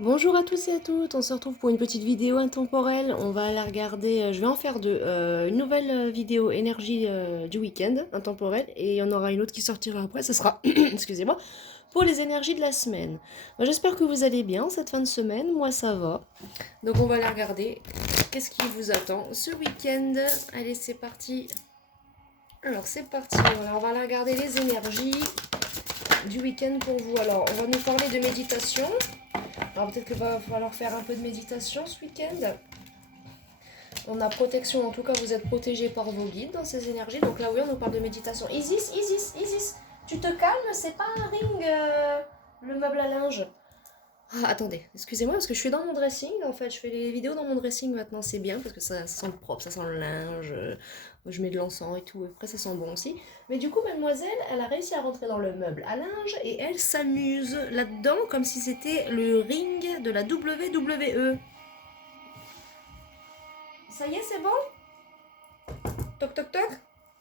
Bonjour à tous et à toutes, on se retrouve pour une petite vidéo intemporelle. On va la regarder, je vais en faire deux. Une nouvelle vidéo énergie du week-end intemporelle et il y en aura une autre qui sortira après. Ce sera, excusez-moi, pour les énergies de la semaine. J'espère que vous allez bien cette fin de semaine. Moi ça va. Donc on va la regarder. Qu'est-ce qui vous attend ce week-end? Allez, c'est parti. Alors c'est parti. Voilà, on va la regarder les énergies du week-end pour vous. Alors on va nous parler de méditation. Alors peut-être qu'il va falloir faire un peu de méditation ce week-end. On a protection, en tout cas vous êtes protégé par vos guides dans ces énergies. Donc là oui, on nous parle de méditation. Isis, tu te calmes, c'est pas un ring, le meuble à linge. Ah, attendez, excusez-moi parce que je suis dans mon dressing en fait, je fais les vidéos dans mon dressing maintenant, c'est bien parce que ça sent propre, ça sent le linge, je mets de l'encens et tout, après ça sent bon aussi. Mais du coup, mademoiselle, elle a réussi à rentrer dans le meuble à linge et elle s'amuse là-dedans comme si c'était le ring de la WWE. Ça y est, c'est bon? Toc toc toc.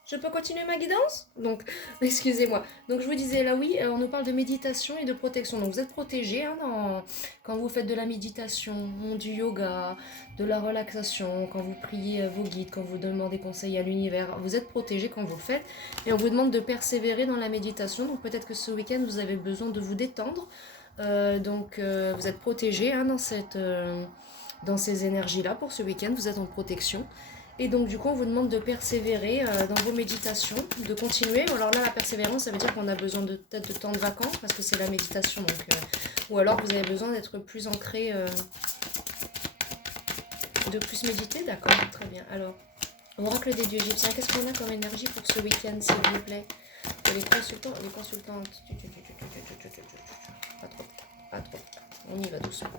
Je peux continuer ma guidance? Donc, excusez-moi. Donc, je vous disais, là, oui, on nous parle de méditation et de protection. Donc, vous êtes protégé hein, quand vous faites de la méditation, du yoga, de la relaxation, quand vous priez vos guides, quand vous demandez conseil à l'univers. Vous êtes protégé quand vous le faites. Et on vous demande de persévérer dans la méditation. Donc, peut-être que ce week-end, vous avez besoin de vous détendre. Vous êtes protégé hein, dans ces énergies-là pour ce week-end. Vous êtes en protection. Et donc du coup on vous demande de persévérer dans vos méditations, de continuer. Alors là la persévérance ça veut dire qu'on a besoin de peut-être de temps de vacances parce que c'est la méditation. Ou alors vous avez besoin d'être plus ancré, de plus méditer, d'accord, très bien. Alors, oracle des dieux égyptiens, qu'est-ce qu'on a comme énergie pour ce week-end s'il vous plaît? Pour les consultants, les consultantes, pas trop, pas trop, on y va doucement.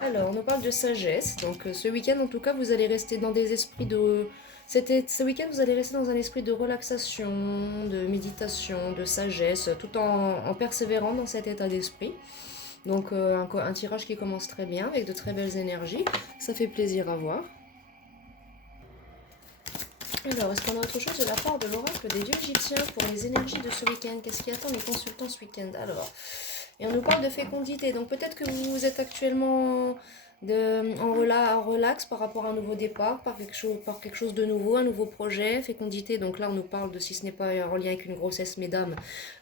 Alors, on nous parle de sagesse. Donc, ce week-end, en tout cas, vous allez rester dans des esprits de... Ce week-end, vous allez rester dans un esprit de relaxation, de méditation, de sagesse, tout en persévérant dans cet état d'esprit. Donc, un tirage qui commence très bien, avec de très belles énergies. Ça fait plaisir à voir. Alors, est-ce qu'on a autre chose de la part de l'oracle des dieux égyptiens pour les énergies de ce week-end? Qu'est-ce qui attend les consultants ce week-end? Alors, et on nous parle de fécondité. Donc peut-être que vous êtes actuellement en relax par rapport à un nouveau départ, par quelque chose de nouveau, un nouveau projet, fécondité. Donc là, on nous parle de, si ce n'est pas en lien avec une grossesse, mesdames,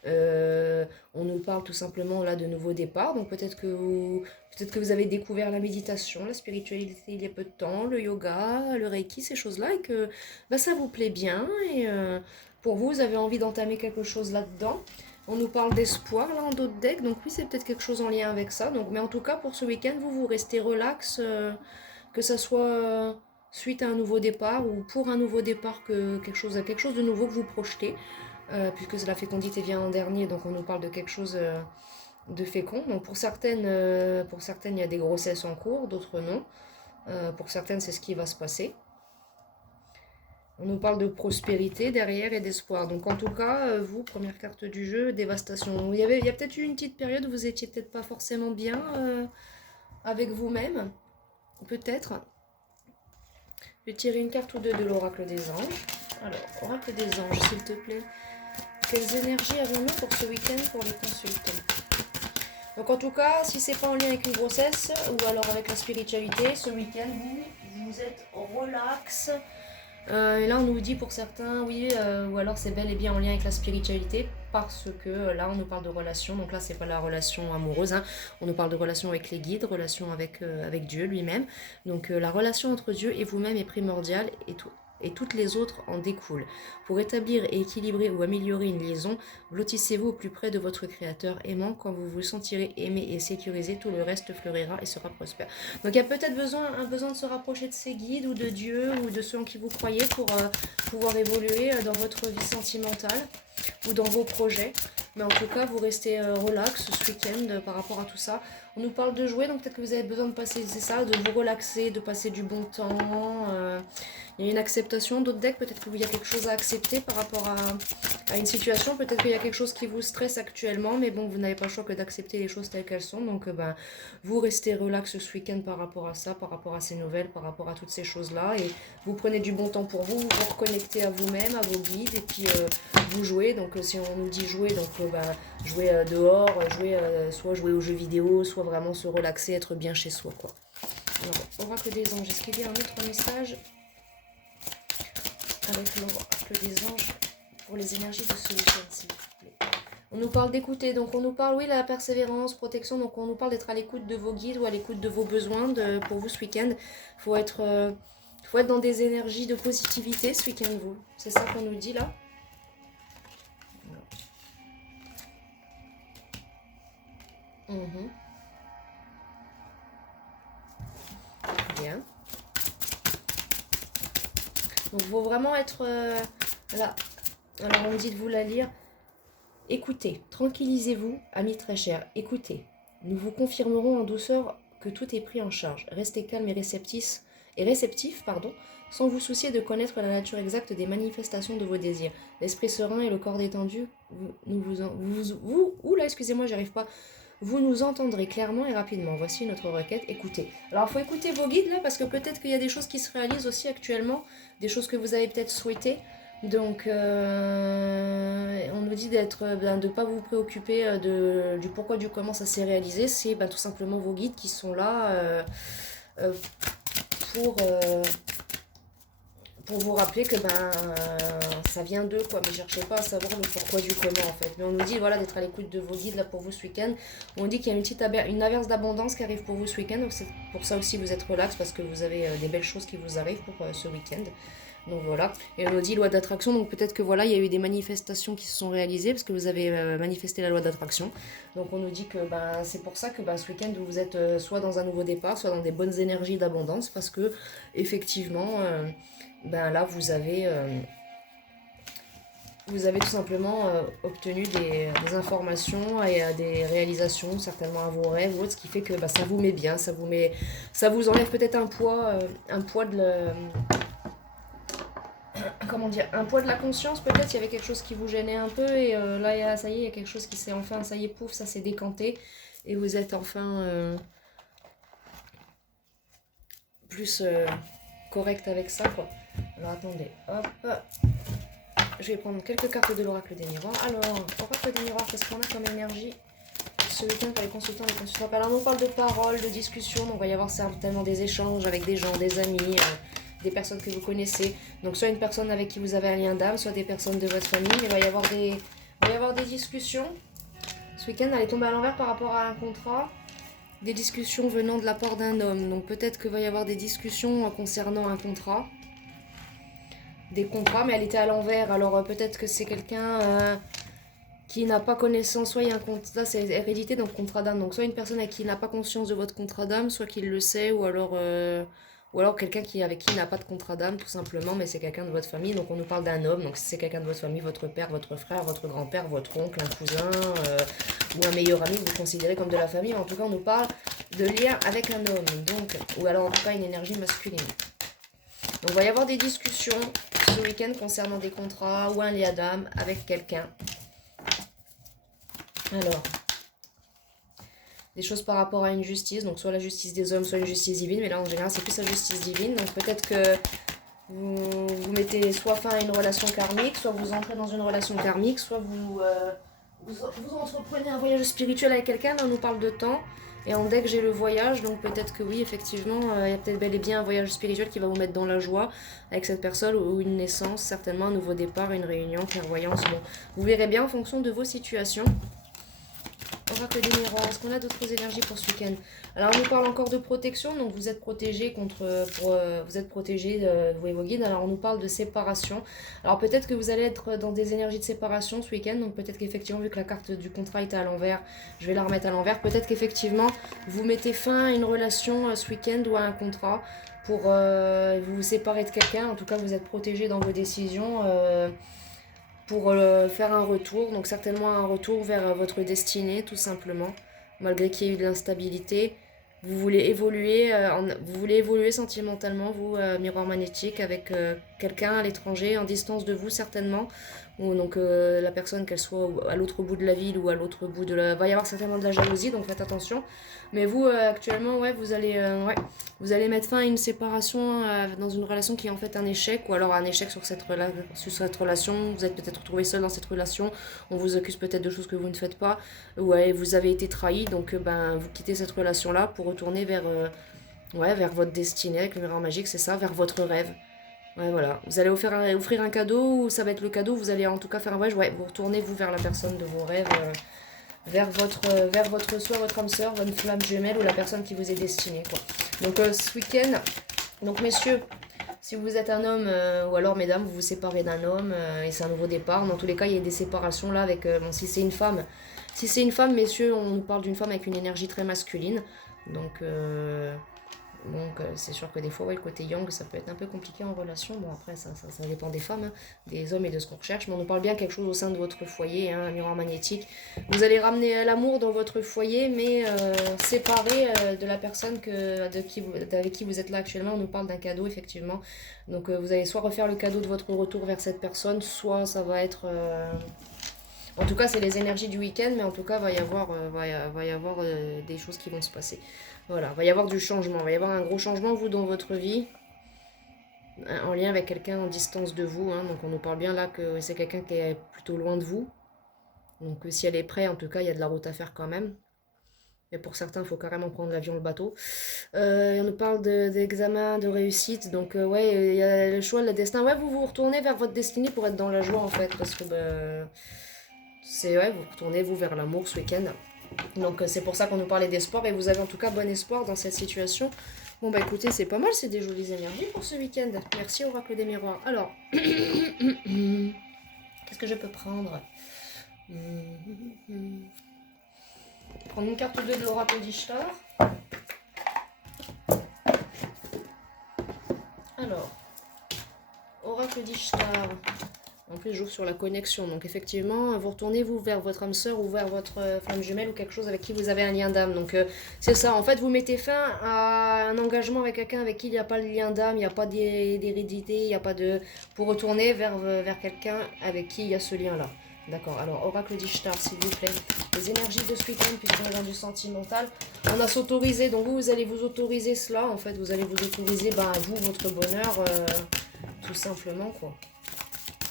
on nous parle tout simplement là de nouveau départ. Donc peut-être que vous avez découvert la méditation, la spiritualité il y a peu de temps, le yoga, le reiki, ces choses-là, et que bah, ça vous plaît bien. Et pour vous, vous avez envie d'entamer quelque chose là-dedans. On nous parle d'espoir là en d'autres decks, donc oui c'est peut-être quelque chose en lien avec ça. Donc, mais en tout cas pour ce week-end vous restez relax, que ça soit suite à un nouveau départ ou pour un nouveau départ que quelque chose de nouveau que vous projetez, puisque la fécondité vient en dernier, donc on nous parle de quelque chose de fécond. Donc pour certaines il y a des grossesses en cours, d'autres non. Pour certaines c'est ce qui va se passer. On nous parle de prospérité derrière et d'espoir. Donc en tout cas, vous, première carte du jeu, dévastation. Il y a peut-être eu une petite période où vous étiez peut-être pas forcément bien avec vous-même. Peut-être. Je vais tirer une carte ou deux de l'oracle des anges. Alors, oracle des anges, s'il te plaît. Quelles énergies avons-nous pour ce week-end pour les consultants? Donc en tout cas, si c'est pas en lien avec une grossesse ou alors avec la spiritualité, ce week-end, vous êtes relax. Et là, on nous dit pour certains, oui, ou alors c'est bel et bien en lien avec la spiritualité, parce que là, on nous parle de relation. Donc là, c'est pas la relation amoureuse, hein. On nous parle de relation avec les guides, relation avec Dieu lui-même. Donc la relation entre Dieu et vous-même est primordiale et toutes les autres en découlent. Pour établir et équilibrer ou améliorer une liaison, blottissez-vous au plus près de votre Créateur aimant. Quand vous vous sentirez aimé et sécurisé, tout le reste fleurira et sera prospère. Donc il y a peut-être un besoin de se rapprocher de ses guides ou de Dieu ou de ceux en qui vous croyez pour pouvoir évoluer dans votre vie sentimentale ou dans vos projets. Mais en tout cas, vous restez relax ce week-end par rapport à tout ça. On nous parle de jouer, donc peut-être que vous avez besoin de passer, c'est ça, de vous relaxer, de passer du bon temps. Il y a une acceptation d'autres decks, peut-être qu'il y a quelque chose à accepter par rapport à une situation, peut-être qu'il y a quelque chose qui vous stresse actuellement, mais bon, vous n'avez pas le choix que d'accepter les choses telles qu'elles sont, donc vous restez relax ce week-end par rapport à ça, par rapport à ces nouvelles, par rapport à toutes ces choses-là, et vous prenez du bon temps pour vous, vous vous reconnectez à vous-même, à vos guides, et puis vous jouez. Donc si on nous dit jouer, donc jouer dehors, soit jouer aux jeux vidéo, soit vraiment se relaxer, être bien chez soi, quoi. Alors, oracle des anges, est-ce qu'il y a un autre message avec l'oracle des anges pour les énergies de ce week-end, s'il vous plaît? On nous parle d'écouter, donc on nous parle, oui, la persévérance, protection, donc on nous parle d'être à l'écoute de vos guides ou à l'écoute de vos besoins pour vous ce week-end. Faut être dans des énergies de positivité ce week-end, vous. C'est ça qu'on nous dit là. Bien. Donc, il faut vraiment être là. Alors, on me dit de vous la lire. Écoutez, tranquillisez-vous, amis très chers, écoutez. Nous vous confirmerons en douceur que tout est pris en charge. Restez calme et réceptif, sans vous soucier de connaître la nature exacte des manifestations de vos désirs. L'esprit serein et le corps détendu, excusez-moi, j'arrive pas. Vous nous entendrez clairement et rapidement. Voici notre requête. Écoutez. Alors, il faut écouter vos guides là, parce que peut-être qu'il y a des choses qui se réalisent aussi actuellement, des choses que vous avez peut-être souhaitées. Donc, on nous dit de ne pas vous préoccuper du pourquoi, du comment ça s'est réalisé. C'est tout simplement vos guides qui sont là pour vous rappeler que ça vient d'eux, quoi. Mais cherchez pas à savoir le pourquoi du comment, en fait. Mais on nous dit voilà d'être à l'écoute de vos guides là pour vous ce week-end. On dit qu'il y a une averse d'abondance qui arrive pour vous ce week-end. Donc c'est pour ça aussi vous êtes relax, parce que vous avez des belles choses qui vous arrivent pour ce week-end. Donc voilà, et on nous dit loi d'attraction, donc peut-être que voilà, il y a eu des manifestations qui se sont réalisées parce que vous avez manifesté la loi d'attraction. Donc on nous dit que c'est pour ça que ce week-end vous êtes soit dans un nouveau départ, soit dans des bonnes énergies d'abondance, parce que effectivement, là vous avez tout simplement obtenu des informations et des réalisations, certainement à vos rêves ou autres, ce qui fait que ça vous met bien, ça vous enlève peut-être un poids un poids de la conscience, peut-être. Il y avait quelque chose qui vous gênait un peu et là ça y est, il y a quelque chose qui s'est enfin, ça y est, pouf, ça s'est décanté et vous êtes enfin plus correct avec ça, quoi. Alors attendez, hop, je vais prendre quelques cartes de l'oracle des miroirs. Alors, oracle des miroirs, qu'est-ce qu'on a comme énergie ce week-end pour les consultants, les consultantes? Alors on parle de paroles, de discussions, donc il va y avoir certainement des échanges avec des gens, des amis, des personnes que vous connaissez. Donc soit une personne avec qui vous avez un lien d'âme, soit des personnes de votre famille. Il va y avoir des discussions. Ce week-end, elle est tombée à l'envers par rapport à un contrat. Des discussions venant de la part d'un homme. Donc peut-être qu'il va y avoir des discussions concernant un contrat. Des contrats, mais elle était à l'envers. Alors peut-être que c'est quelqu'un qui n'a pas connaissance. Soit il y a un contrat, là c'est hérédité, donc contrat d'âme. Donc soit une personne qui n'a pas conscience de votre contrat d'âme, soit qui le sait, ou alors quelqu'un avec qui n'a pas de contrat d'âme, tout simplement, mais c'est quelqu'un de votre famille. Donc on nous parle d'un homme, donc si c'est quelqu'un de votre famille, votre père, votre frère, votre grand-père, votre oncle, un cousin, ou un meilleur ami que vous considérez comme de la famille. En tout cas, on nous parle de lien avec un homme, donc, ou alors en tout cas une énergie masculine. Donc il va y avoir des discussions ce week-end concernant des contrats ou un lien d'âme avec quelqu'un. Alors, des choses par rapport à une justice, donc soit la justice des hommes, soit une justice divine, mais là en général c'est plus la justice divine, donc peut-être que vous mettez soit fin à une relation karmique, soit vous entrez dans une relation karmique, soit vous entreprenez un voyage spirituel avec quelqu'un. Là on nous parle de temps, et en deck j'ai le voyage, donc peut-être que oui, effectivement, il y a peut-être bel et bien un voyage spirituel qui va vous mettre dans la joie avec cette personne, ou une naissance, certainement un nouveau départ, une réunion, clairvoyance, bon, vous verrez bien en fonction de vos situations. Oracle des miroirs, est-ce qu'on a d'autres énergies pour ce week-end? Alors on nous parle encore de protection, donc vous êtes protégé vous êtes protégé, vous et vos guides. Alors on nous parle de séparation. Alors peut-être que vous allez être dans des énergies de séparation ce week-end, donc peut-être qu'effectivement, vu que la carte du contrat était à l'envers, je vais la remettre à l'envers. Peut-être qu'effectivement vous mettez fin à une relation ce week-end ou à un contrat pour vous séparer de quelqu'un. En tout cas, vous êtes protégé dans vos décisions. Pour faire un retour, donc certainement un retour vers votre destinée, tout simplement, malgré qu'il y ait eu de l'instabilité. Vous voulez évoluer sentimentalement, vous, miroir magnétique, avec quelqu'un à l'étranger, en distance de vous certainement, Ou donc la personne, qu'elle soit à l'autre bout de la ville ou à l'autre bout de la... va y avoir certainement de la jalousie, donc faites attention. Mais vous, actuellement, ouais, vous allez mettre fin à une séparation dans une relation qui est en fait un échec, ou alors un échec sur sur cette relation. Vous êtes peut-être retrouvé seul dans cette relation, on vous accuse peut-être de choses que vous ne faites pas, ouais, vous avez été trahi, donc ben, vous quittez cette relation-là pour retourner vers, ouais, vers votre destinée avec le miroir magique, c'est ça, vers votre rêve. Ouais, voilà. Vous allez offrir un cadeau, ou ça va être le cadeau, vous allez en tout cas faire un voyage, ouais, vous retournez vous vers la personne de vos rêves, vers votre soit votre âme sœur, votre flamme jumelle ou la personne qui vous est destinée, quoi. Donc ce week-end, donc messieurs, si vous êtes un homme, ou alors mesdames, vous vous séparez d'un homme, et c'est un nouveau départ. Dans tous les cas, il y a des séparations là avec, bon, si c'est une femme, messieurs, on nous parle d'une femme avec une énergie très masculine. Donc, c'est sûr que des fois, ouais, le côté yang, ça peut être un peu compliqué en relation. Bon, après, ça dépend des femmes, hein, des hommes et de ce qu'on recherche. Mais on nous parle bien quelque chose au sein de votre foyer, hein, un miroir magnétique. Vous allez ramener l'amour dans votre foyer, mais séparé de la personne avec qui vous êtes là actuellement. On nous parle d'un cadeau, effectivement. Donc, vous allez soit refaire le cadeau de votre retour vers cette personne, soit ça va être... En tout cas, c'est les énergies du week-end, mais en tout cas, va y avoir des choses qui vont se passer. Voilà, va y avoir du changement, va y avoir un gros changement, vous, dans votre vie, en lien avec quelqu'un en distance de vous. Hein, donc, on nous parle bien là que c'est quelqu'un qui est plutôt loin de vous. Donc, si elle est prête, en tout cas, il y a de la route à faire quand même. Mais pour certains, il faut carrément prendre l'avion, le bateau. On nous parle d'examen, de réussite. Donc, ouais, il y a le choix, le destin. Ouais, vous retournez vers votre destinée pour être dans la joie, en fait. Parce que, ouais, vous retournez, vous, vers l'amour ce week-end. Donc, c'est pour ça qu'on nous parlait d'espoir. Et vous avez en tout cas bon espoir dans cette situation. Bon, bah écoutez, c'est pas mal. C'est des jolies énergies pour ce week-end. Merci, Oracle des Miroirs. Alors, qu'est-ce que je peux prendre? Prendre une carte ou deux de l'oracle d'Ishtar. Alors, oracle d'Ishtar. En plus, j'ouvre sur la connexion. Donc, effectivement, vous retournez, vous, vers votre âme sœur ou vers votre flamme jumelle ou quelque chose avec qui vous avez un lien d'âme. Donc, c'est ça. En fait, vous mettez fin à un engagement avec quelqu'un avec qui il n'y a pas de lien d'âme, il n'y a pas d'hérédité, il n'y a pas de... Pour retourner vers quelqu'un avec qui il y a ce lien-là. D'accord. Alors, oracle d'Ishtar, s'il vous plaît. Les énergies de ce week-end, puisqu'on est dans du sentimental. On a s'autoriser. Donc, vous allez vous autoriser cela. En fait, vous allez vous autoriser, à vous, votre bonheur, tout simplement, quoi.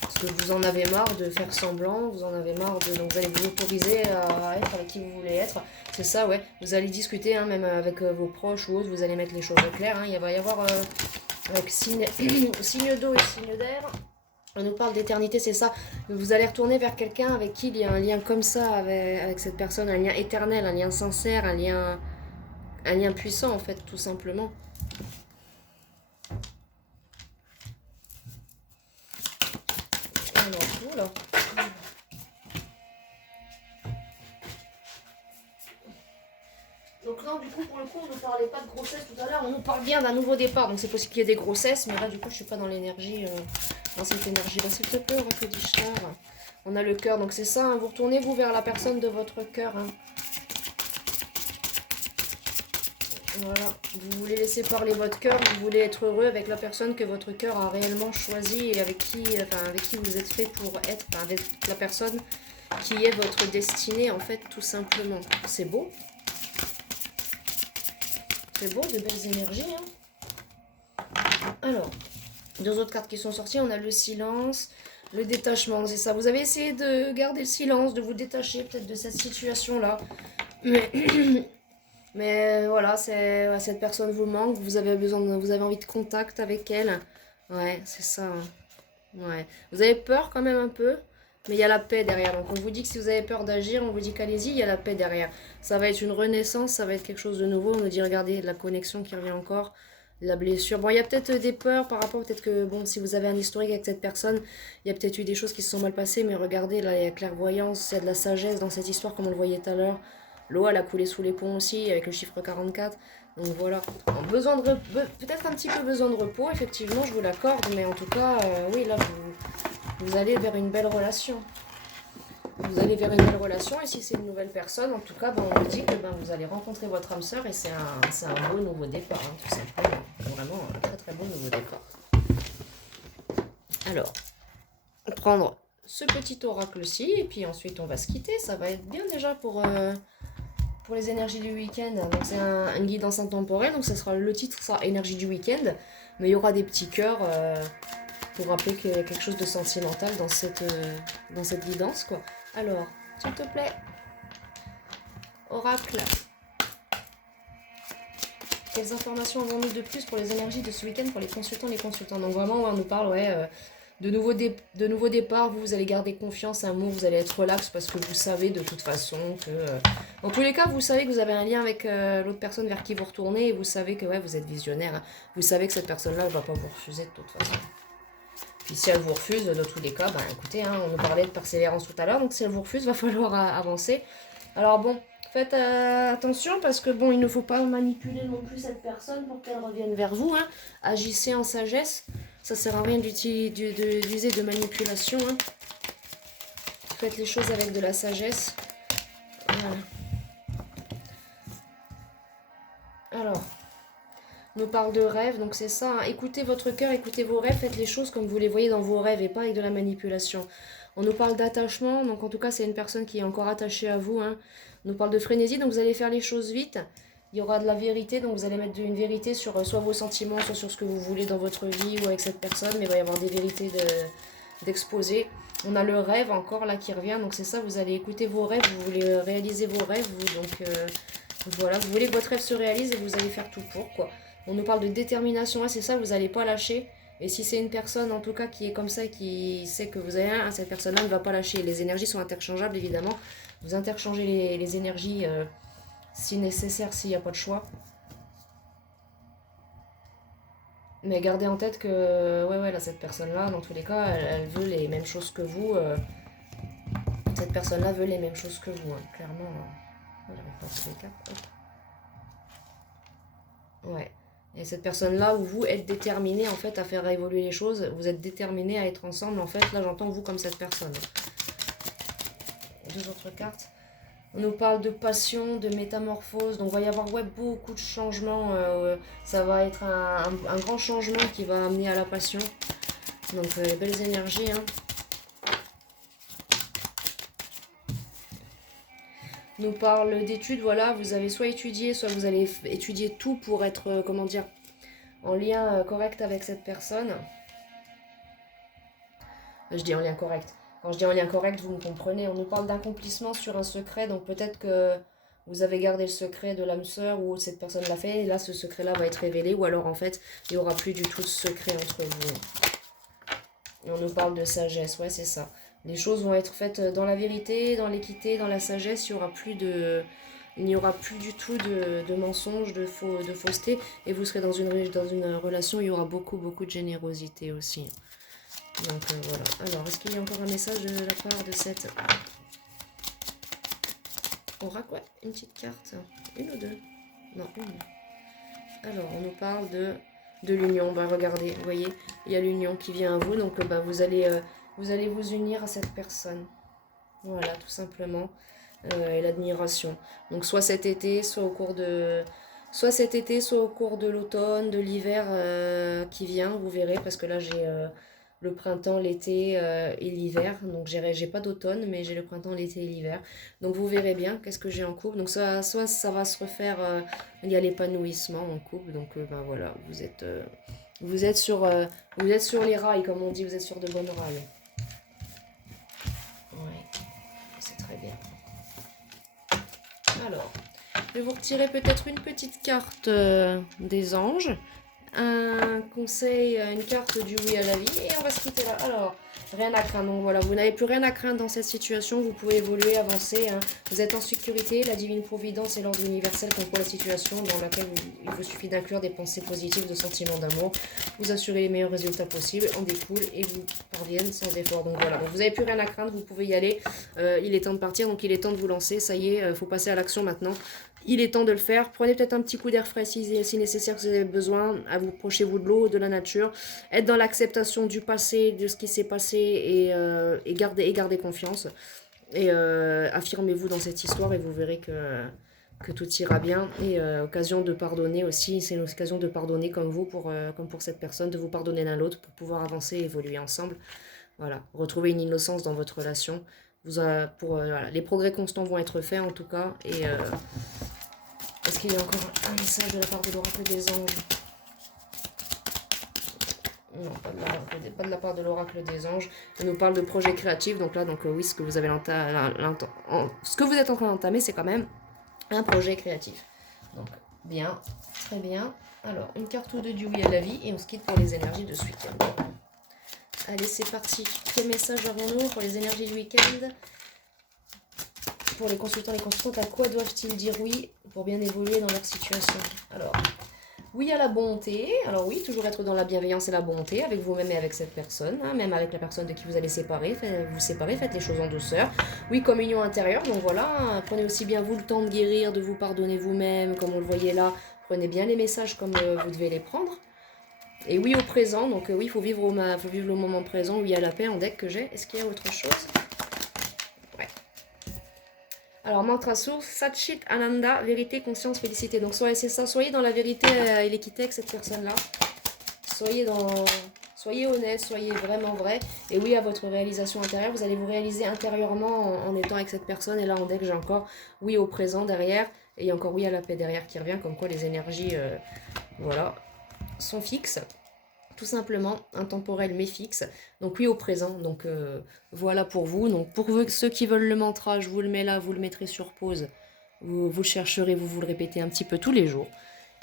Parce que vous en avez marre de faire semblant, vous en avez marre de... Donc vous allez vous autoriser à être avec qui vous voulez être. C'est ça, ouais. Vous allez discuter, hein, même avec vos proches ou autres, vous allez mettre les choses au clair. Hein. Il va y avoir avec signe d'eau et signe d'air. On nous parle d'éternité, c'est ça. Vous allez retourner vers quelqu'un avec qui il y a un lien comme ça avec cette personne, un lien éternel, un lien sincère, un lien puissant en fait, tout simplement. Alors, voilà. Donc là, du coup, pour le coup, on ne parlait pas de grossesse tout à l'heure, on nous parle bien d'un nouveau départ. Donc c'est possible qu'il y ait des grossesses, mais là, du coup, je suis pas dans l'énergie, dans cette énergie-là. S'il te plaît, Oracle d'Ishtar. On a le cœur, donc c'est ça, hein, vous retournez, vous, vers la personne de votre cœur. Hein. Voilà, vous voulez laisser parler votre cœur, vous voulez être heureux avec la personne que votre cœur a réellement choisie et avec qui vous êtes fait pour être, avec la personne qui est votre destinée, en fait, tout simplement. C'est beau. C'est beau, de belles énergies. Hein. Alors, deux autres cartes qui sont sorties. On a le silence, le détachement. C'est ça. Vous avez essayé de garder le silence, de vous détacher peut-être de cette situation-là. Mais voilà, cette personne vous manque. Vous avez envie de contact avec elle. Ouais, c'est ça. Hein. Ouais. Vous avez peur quand même un peu. Mais il y a la paix derrière. Donc on vous dit que si vous avez peur d'agir, on vous dit qu'allez-y, il y a la paix derrière. Ça va être une renaissance, ça va être quelque chose de nouveau. On nous dit, regardez, la connexion qui revient encore, la blessure. Bon, il y a peut-être des peurs par rapport, peut-être que, bon, si vous avez un historique avec cette personne, il y a peut-être eu des choses qui se sont mal passées. Mais regardez, là, il y a clairvoyance, il y a de la sagesse dans cette histoire, comme on le voyait tout à l'heure. L'eau, elle a coulé sous les ponts aussi, avec le chiffre 44. Donc voilà. Peut-être un petit peu besoin de repos, effectivement, je vous l'accorde. Mais en tout cas, oui, là, vous allez vers une belle relation. Vous allez vers une belle relation et si c'est une nouvelle personne, en tout cas, on vous dit que vous allez rencontrer votre âme sœur et c'est un beau nouveau départ, hein, tout simplement. Vraiment un très très beau nouveau départ. Alors, prendre ce petit oracle-ci. Et puis ensuite, on va se quitter. Ça va être bien déjà pour les énergies du week-end. Donc c'est un guidance intemporel. Donc ça sera, le titre sera énergie du week-end. Mais il y aura des petits cœurs pour rappeler qu'il y a quelque chose de sentimental dans cette guidance, quoi. Alors, s'il te plaît, oracle, quelles informations avons-nous de plus pour les énergies de ce week-end pour les consultants? Donc vraiment, on nous parle, de nouveaux départs, vous allez garder confiance, amour, vous allez être relax parce que vous savez de toute façon que... dans tous les cas, vous savez que vous avez un lien avec l'autre personne vers qui vous retournez et vous savez que vous êtes visionnaire. Hein. Vous savez que cette personne-là ne va pas vous refuser de toute façon. Puis si elle vous refuse, dans tous les cas, écoutez, hein, on nous parlait de persévérance tout à l'heure, donc si elle vous refuse, va falloir avancer. Alors bon, faites attention parce que bon, il ne faut pas manipuler non plus cette personne pour qu'elle revienne vers vous. Hein. Agissez en sagesse, ça sert à rien d'user de manipulation. Hein. Faites les choses avec de la sagesse. Voilà. Alors, on nous parle de rêves, donc c'est ça. Hein. Écoutez votre cœur, écoutez vos rêves, faites les choses comme vous les voyez dans vos rêves et pas avec de la manipulation. On nous parle d'attachement, donc en tout cas c'est une personne qui est encore attachée à vous. Hein. On nous parle de frénésie, donc vous allez faire les choses vite. Il y aura de la vérité, donc vous allez mettre une vérité sur soit vos sentiments, soit sur ce que vous voulez dans votre vie ou avec cette personne, mais il va y avoir des vérités d'exposer. On a le rêve encore là qui revient, donc c'est ça, vous allez écouter vos rêves, vous voulez réaliser vos rêves, vous, donc voilà, vous voulez que votre rêve se réalise et vous allez faire tout pour, quoi. On nous parle de détermination, c'est ça, vous n'allez pas lâcher. Et si c'est une personne, en tout cas, qui est comme ça, qui sait que vous avez un, cette personne-là ne va pas lâcher. Les énergies sont interchangeables, évidemment. Vous interchangez les énergies si nécessaire, s'il n'y a pas de choix. Mais gardez en tête que, là, cette personne-là, dans tous les cas, elle veut les mêmes choses que vous. Cette personne-là veut les mêmes choses que vous, hein. Clairement. J'arrive pas à trouver les cartes. Ouais. Et cette personne-là, où vous êtes déterminé en fait à faire évoluer les choses, vous êtes déterminé à être ensemble, en fait, là j'entends vous comme cette personne. Deux autres cartes. On nous parle de passion, de métamorphose, donc il va y avoir beaucoup de changements, ça va être un grand changement qui va amener à la passion. Donc belles énergies, hein. Nous parle d'études, voilà, vous avez soit étudié, soit vous allez étudier tout pour être, comment dire, en lien correct avec cette personne. Je dis en lien correct. Quand je dis en lien correct, vous me comprenez. On nous parle d'accomplissement sur un secret, donc peut-être que vous avez gardé le secret de l'âme sœur ou cette personne l'a fait, et là ce secret-là va être révélé, ou alors en fait, il n'y aura plus du tout de secret entre vous. Et on nous parle de sagesse, ouais c'est ça. Les choses vont être faites dans la vérité, dans l'équité, dans la sagesse, il n'y aura plus du tout de mensonges, de fausseté, et vous serez dans une relation où il y aura beaucoup de générosité aussi. Donc voilà. Alors, est-ce qu'il y a encore un message de la part de cette oracle? Ouais, une petite carte. Une ou deux? Non, une. Alors, on nous parle de l'union. Regardez, vous voyez, il y a l'union qui vient à vous, donc vous allez vous unir à cette personne. Voilà, tout simplement. Et l'admiration. Donc soit cet été, soit au cours de l'automne, de l'hiver qui vient, vous verrez, parce que là j'ai le printemps, l'été et l'hiver. Donc j'ai pas d'automne, mais j'ai le printemps, l'été et l'hiver. Donc vous verrez bien qu'est-ce que j'ai en couple. Donc soit ça va se refaire, il y a l'épanouissement en couple. Donc voilà, vous êtes sur les rails, comme on dit, vous êtes sur de bonnes rails. Ouais, c'est très bien. Alors, je vais vous retirer peut-être une petite carte des anges, un conseil, une carte du oui à la vie, et on va se quitter là. Alors, rien à craindre, donc voilà, vous n'avez plus rien à craindre dans cette situation, vous pouvez évoluer, avancer, hein. Vous êtes en sécurité, la divine providence et l'ordre universel contrôlent la situation dans laquelle il vous suffit d'inclure des pensées positives, de sentiments d'amour, vous assurez les meilleurs résultats possibles, en découlent et vous parviennent sans effort. Donc voilà, donc vous n'avez plus rien à craindre, vous pouvez y aller, il est temps de partir, donc il est temps de vous lancer, ça y est, il faut passer à l'action maintenant. Il est temps de le faire. Prenez peut-être un petit coup d'air frais si nécessaire, si vous avez besoin. Approchez-vous de l'eau, de la nature. Être dans l'acceptation du passé, de ce qui s'est passé et gardez confiance. Et affirmez-vous dans cette histoire et vous verrez que tout ira bien. Et occasion de pardonner aussi. C'est une occasion de pardonner comme pour cette personne, de vous pardonner l'un l'autre pour pouvoir avancer et évoluer ensemble. Voilà, retrouvez une innocence dans votre relation. Voilà, les progrès constants vont être faits en tout cas. Et est-ce qu'il y a encore un message de la part de l'oracle des anges? Non, pas de la part de l'oracle des anges. Elle nous parle de projets créatifs. Donc là, oui, ce que vous avez ce que vous êtes en train d'entamer, c'est quand même un projet créatif. Donc, bien, très bien. Alors, une carte ou deux du oui à la vie et on se quitte pour les énergies de ce week-end. Allez, c'est parti. Quel message avons-nous pour les énergies du week-end? Pour les consultants, les consultantes, à quoi doivent-ils dire oui pour bien évoluer dans leur situation? Alors, oui à la bonté. Alors oui, toujours être dans la bienveillance et la bonté avec vous-même et avec cette personne, hein, même avec la personne de qui vous allez vous séparer, faites les choses en douceur. Oui, communion intérieure, donc voilà, prenez aussi bien vous le temps de guérir, de vous pardonner vous-même, comme on le voyait là. Prenez bien les messages comme vous devez les prendre. Et oui au présent, donc oui, il faut vivre le moment présent. Oui à la paix en deck que j'ai. Est-ce qu'il y a autre chose? Ouais. Alors, mantra source, Satchit Ananda, vérité, conscience, félicité. Donc, c'est ça, soyez dans la vérité et l'équité avec cette personne-là. Soyez honnête, soyez vraiment vrai. Et oui, à votre réalisation intérieure, vous allez vous réaliser intérieurement en étant avec cette personne. Et là, en deck, j'ai encore oui au présent derrière. Et il y a encore oui à la paix derrière qui revient, comme quoi les énergies, voilà, sont fixes. Tout simplement, intemporel mais fixe. Donc oui au présent. Donc voilà pour vous. Donc pour ceux qui veulent le mantra, je vous le mets là, vous le mettrez sur pause. Vous le chercherez, vous le répétez un petit peu tous les jours.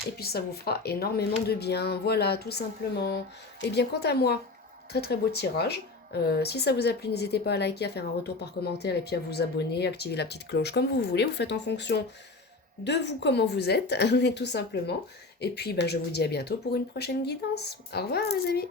Et puis ça vous fera énormément de bien. Voilà, tout simplement. Et bien quant à moi, très très beau tirage. Si ça vous a plu, n'hésitez pas à liker, à faire un retour par commentaire et puis à vous abonner, activer la petite cloche comme vous voulez. Vous faites en fonction de vous comment vous êtes, tout simplement. Et puis je vous dis à bientôt pour une prochaine guidance. Au revoir les amis.